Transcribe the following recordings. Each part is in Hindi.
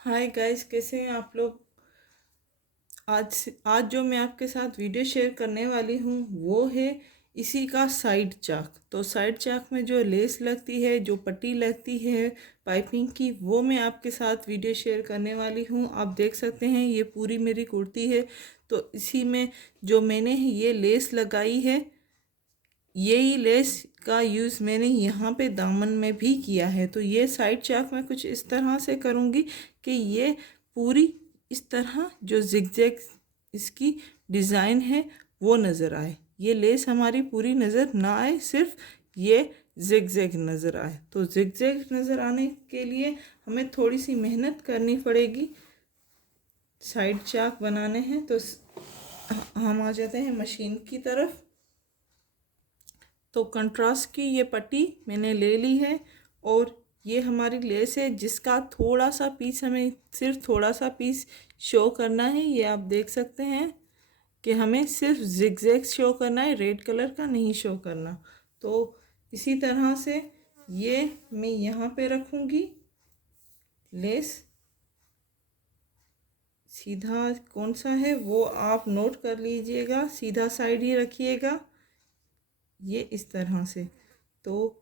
हाय गाइस, कैसे हैं आप लोग। आज जो मैं आपके साथ वीडियो शेयर करने वाली हूँ वो है इसी का साइड चाक। तो साइड चाक में जो लेस लगती है, जो पट्टी लगती है पाइपिंग की, वो मैं आपके साथ वीडियो शेयर करने वाली हूँ। आप देख सकते हैं ये पूरी मेरी कुर्ती है। तो इसी में जो मैंने ये लेस लगाई है, यही लेस का यूज़ मैंने यहाँ पे दामन में भी किया है। तो ये साइड चाक मैं कुछ इस तरह से करूँगी कि ये पूरी इस तरह जो जिगजैग इसकी डिज़ाइन है वो नज़र आए। ये लेस हमारी पूरी नज़र ना आए, सिर्फ ये जिगजैग नज़र आए। तो जिगजैग नज़र आने के लिए हमें थोड़ी सी मेहनत करनी पड़ेगी। साइड चाक बनाने हैं तो हम आ जाते हैं मशीन की तरफ। तो कंट्रास्ट की ये पट्टी मैंने ले ली है और ये हमारी लेस है जिसका थोड़ा सा पीस, हमें सिर्फ थोड़ा सा पीस शो करना है। ये आप देख सकते हैं कि हमें सिर्फ जिगजैग शो करना है, रेड कलर का नहीं शो करना। तो इसी तरह से ये मैं यहाँ पे रखूँगी लेस। सीधा कौन सा है वो आप नोट कर लीजिएगा, सीधा साइड ही रखिएगा, ये इस तरह से। तो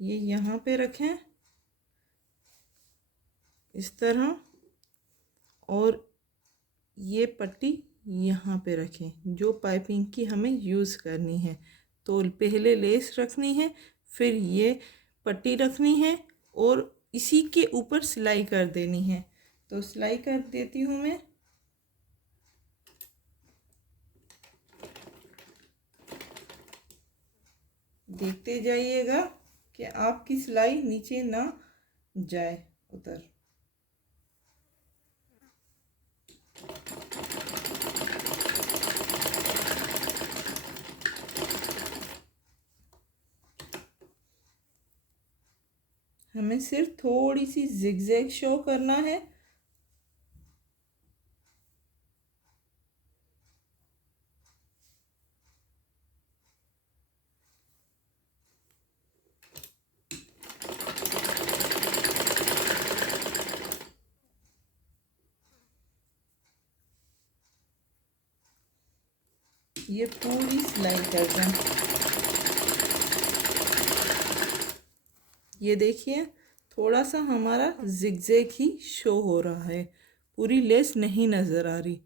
ये यहाँ पे रखें इस तरह, और ये पट्टी यहाँ पे रखें जो पाइपिंग की हमें यूज़ करनी है। तो पहले लेस रखनी है, फिर ये पट्टी रखनी है और इसी के ऊपर सिलाई कर देनी है। तो सिलाई कर देती हूँ मैं। देखते जाइएगा कि आपकी सिलाई नीचे ना जाए उधर। हमें सिर्फ थोड़ी सी जिगजैग शो करना है। ये पूरी सिलाई कर दें। ये देखिए थोड़ा सा हमारा जिगजैग ही शो हो रहा है, पूरी लेस नहीं नज़र आ रही।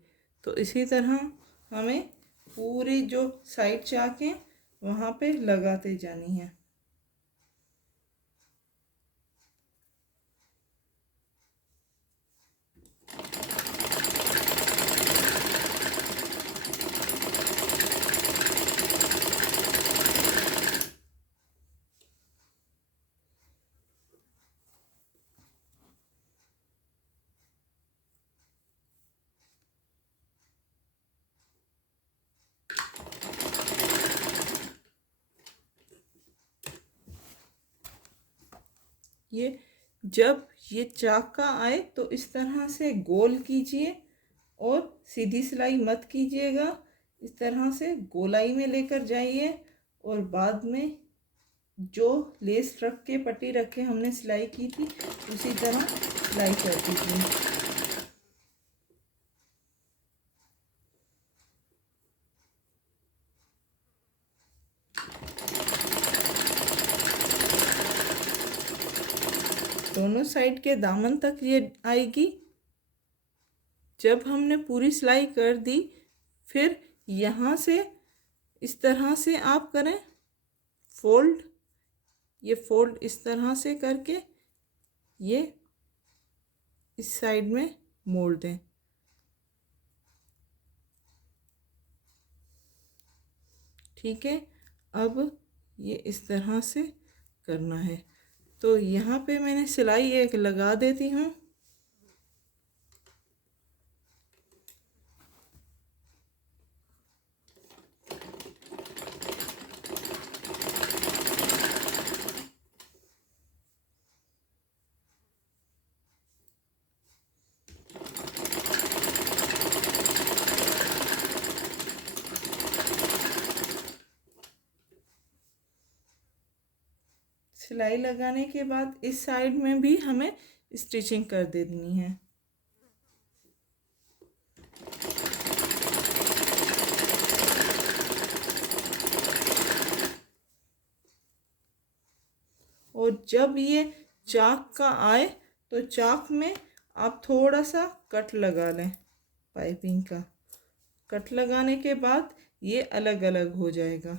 तो इसी तरह हमें पूरी जो साइड चाकें वहाँ पे लगाते जानी है। ये जब ये चाक का आए तो इस तरह से गोल कीजिए और सीधी सिलाई मत कीजिएगा, इस तरह से गोलाई में लेकर जाइए और बाद में जो लेस रख के पट्टी रख के हमने सिलाई की थी उसी तरह सिलाई कर दीजिए। दोनों साइड के दामन तक ये आएगी। जब हमने पूरी सिलाई कर दी, फिर यहाँ से इस तरह से आप करें फोल्ड। ये फोल्ड इस तरह से करके ये इस साइड में मोड़ दें। ठीक है, अब ये इस तरह से करना है। तो यहाँ पे मैंने सिलाई एक लगा देती हूँ। सिलाई लगाने के बाद इस साइड में भी हमें स्टिचिंग कर देनी है। और जब ये चाक का आए तो चाक में आप थोड़ा सा कट लगा लें पाइपिंग का। कट लगाने के बाद ये अलग अलग हो जाएगा,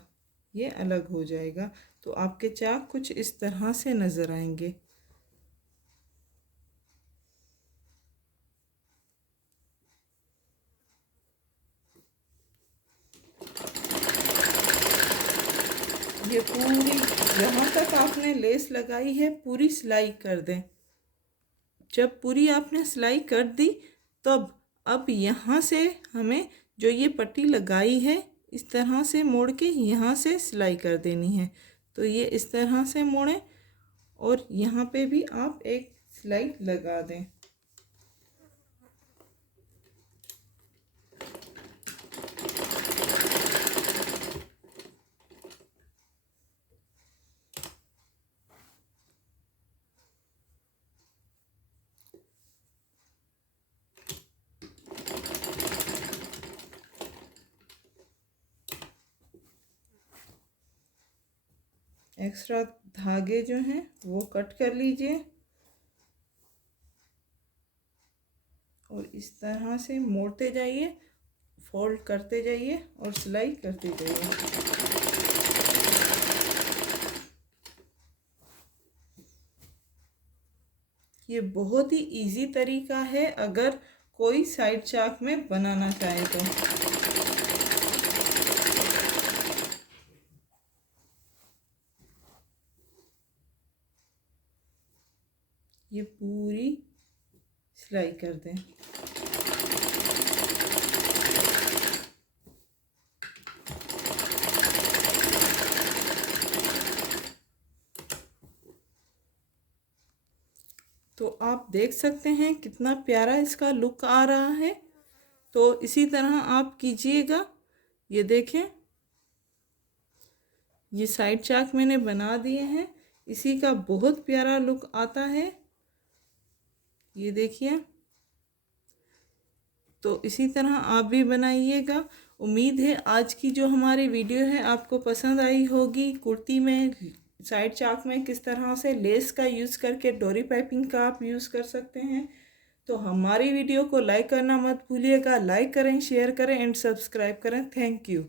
ये अलग हो जाएगा। तो आपके चाक कुछ इस तरह से नज़र आएंगे। ये पूरी जहाँ तक आपने लेस लगाई है पूरी सिलाई कर दें। जब पूरी आपने सिलाई कर दी तब अब यहाँ से हमें जो ये पट्टी लगाई है इस तरह से मोड़ के यहाँ से सिलाई कर देनी है। तो ये इस तरह से मोड़ें और यहाँ पे भी आप एक सिलाई लगा दें। एक्स्ट्रा धागे जो हैं वो कट कर लीजिए और इस तरह से मोड़ते जाइए, फोल्ड करते जाइए और सिलाई करते जाइए। ये बहुत ही इजी तरीका है अगर कोई साइड चाक में बनाना चाहे तो। ये पूरी सिलाई कर दें। तो आप देख सकते हैं कितना प्यारा इसका लुक आ रहा है। तो इसी तरह आप कीजिएगा। ये देखें, ये साइड चाक मैंने बना दिए हैं, इसी का बहुत प्यारा लुक आता है। ये देखिए, तो इसी तरह आप भी बनाइएगा। उम्मीद है आज की जो हमारी वीडियो है आपको पसंद आई होगी। कुर्ती में साइड चाक में किस तरह से लेस का यूज़ करके डोरी पाइपिंग का आप यूज़ कर सकते हैं। तो हमारी वीडियो को लाइक करना मत भूलिएगा। लाइक करें, शेयर करें एंड सब्सक्राइब करें। Thank you.